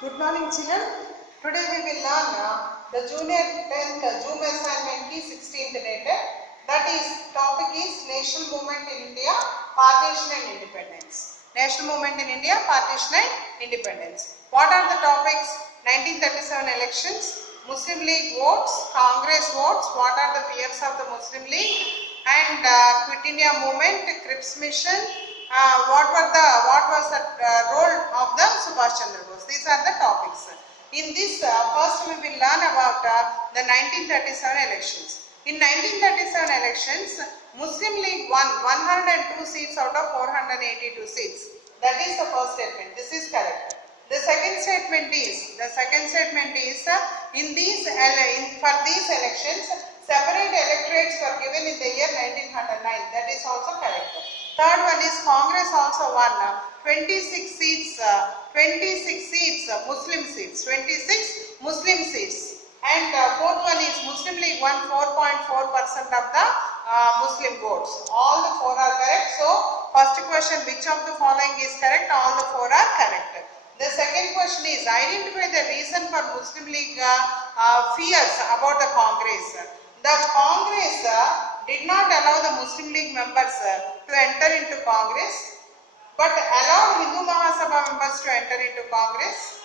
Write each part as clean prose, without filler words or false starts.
Good morning children. Today we will learn the junior 10th Zoom assignment की 16th dated. That is topic is national movement in India, partition and independence. National movement in India, partition and independence. What are the topics? 1937 elections, Muslim League votes, Congress votes, what are the fears of the Muslim League, and Quit India movement, Cripps mission, what was the role of the Subhash Chandra Bose. These are the topics. In this first we will learn about the 1937 elections. In 1937 elections, Muslim League won 102 seats out of 482 seats. That is the first statement. This is correct. The second statement is for these elections separate electorates were given in the year 1909. That is also correct. Third one is Congress also won 26 seats, Muslim seats, 26 Muslim seats. And fourth one is Muslim League won 4.4% of the Muslim votes. All the four are correct. So, first question, which of the following is correct? All the four are correct. The second question is identify the reason for Muslim League fears about the Congress. The Congress did not allow the Muslim League members to enter into Congress, but allowed Hindu Mahasabha members to enter into Congress.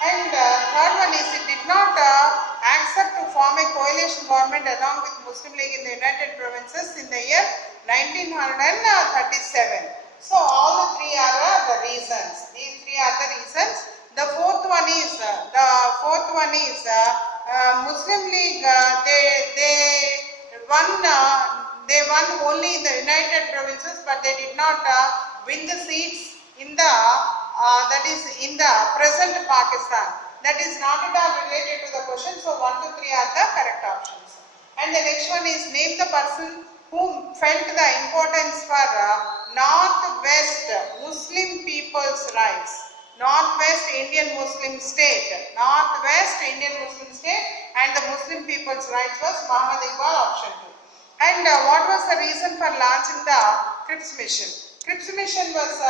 And third one is it did not accept to form a coalition government along with Muslim League in the United Provinces in the year 1937. So all the three are the reasons. These three are the reasons. The fourth one is Muslim League. They won only in the United Provinces, but they did not win the seats in the present Pakistan. That is not at all related to the question. So 1 to 3 are the correct options. And the next one is name the person who felt the importance for Northwest Muslim people's rights. Northwest Indian Muslim state. Northwest Indian Muslim state and the Muslim people's rights was Muhammad Iqbal, option 2. And what was the reason for launching the Cripps mission? Cripps mission was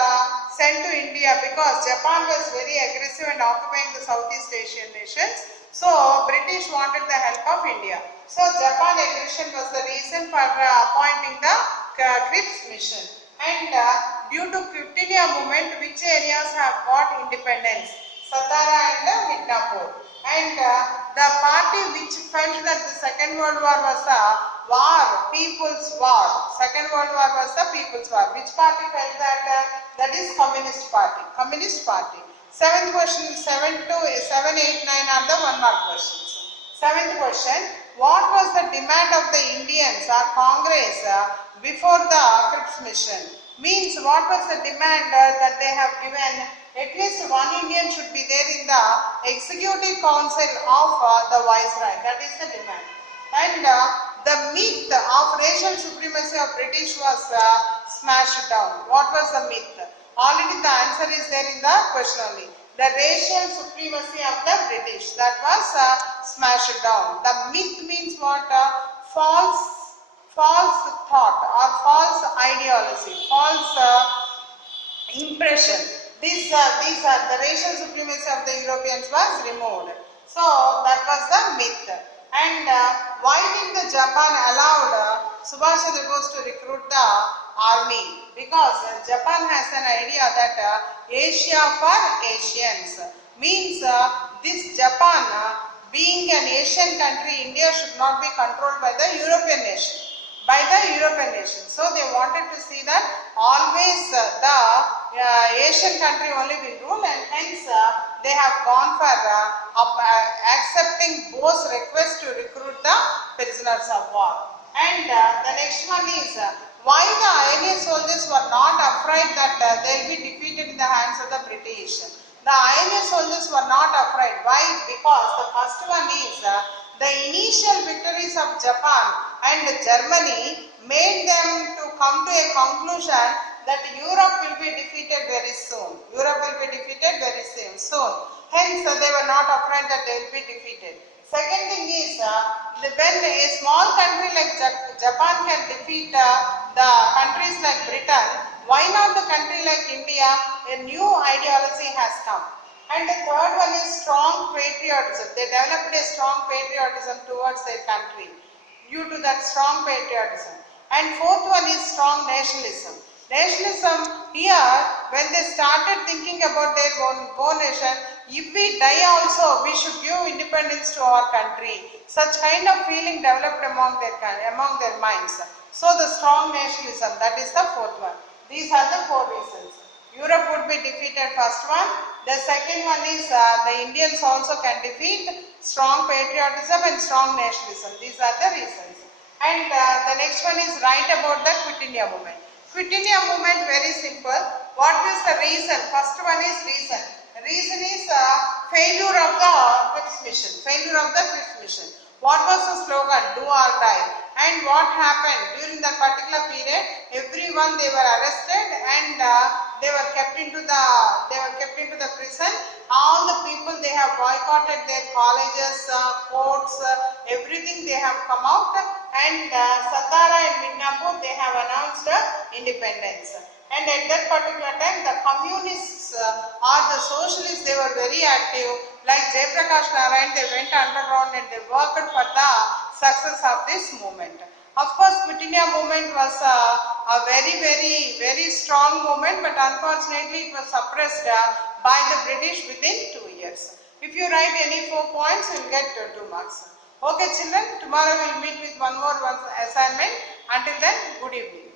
sent to India because Japan was very aggressive and occupying the Southeast Asian nations. So British wanted the help of India. So Japan aggression was the reason for appointing the Cripps mission. And due to Quit India movement, which areas have got independence? Satara and Midnapur. And the party which felt that the Second World War was the People's War. Second World War was the People's War. Which party felt that? That is Communist Party. Communist Party. Seventh question, 7, 8, 9 are the 1 mark questions. Seventh question, what was the demand of the Indians or Congress before the Cripps mission? Means what was the demand that they have given? At least one Indian should be there in the executive council of the Viceroy. That is the demand. And the myth of racial supremacy of British was smashed down. What was the myth? Already the answer is there in the question only. The racial supremacy of the British, that was smashed down. The myth means what? False thought or false ideology, false impression. These are the racial supremacy of the Europeans was removed. So that was the myth. And why did the Japan allowed Subhash Chandra Bose to recruit the army? Because Japan has an idea that Asia for Asians. Means this Japan being an Asian country, India should not be controlled by the European nation. So they wanted to see that always the Asian country only will rule, and hence they have gone for accepting Bose's request to recruit the prisoners of war. And the next one is why the INA soldiers were not afraid that they will be defeated in the hands of the British. The INA soldiers were not afraid. Why? Because the first one is the initial victories of Japan and Germany made them to come to a conclusion that Europe will be defeated very soon. Hence, they were not afraid that they will be defeated. Second thing is, when a small country like Japan can defeat the countries like Britain, why not the country like India? A new ideology has come. And the third one is strong patriotism. They developed a strong patriotism towards their country due to that strong patriotism. And fourth one is strong nationalism. Nationalism here, when they started thinking about their own nation, if we die also, we should give independence to our country. Such kind of feeling developed among their minds. So the strong nationalism, that is the fourth one. These are the four reasons. Europe would be defeated, first one. The second one is the Indians also can defeat strong patriotism and strong nationalism. These are the reasons. And the next one is write about the Quit India movement. Quit India movement, very simple. What is the reason? First one is reason. Reason is failure of the Cripps mission. Failure of the Cripps mission. What was the slogan? Do or die. And what happened during that particular period? Everyone, they were arrested and they were kept into the prison. All the people, they have boycotted their colleges, courts, everything they have come out, and Satara and Midnapur, they have announced independence. And at that particular time, the communists or the socialists, they were very active. Like Jayaprakash Narayan, they went underground and they worked for the success of this movement. Of course, Quit India movement was a very strong movement, but unfortunately it was suppressed by the British within 2 years. If you write any 4 points, you will get 2 marks. Okay children, tomorrow we will meet with one more assignment. Until then, good evening.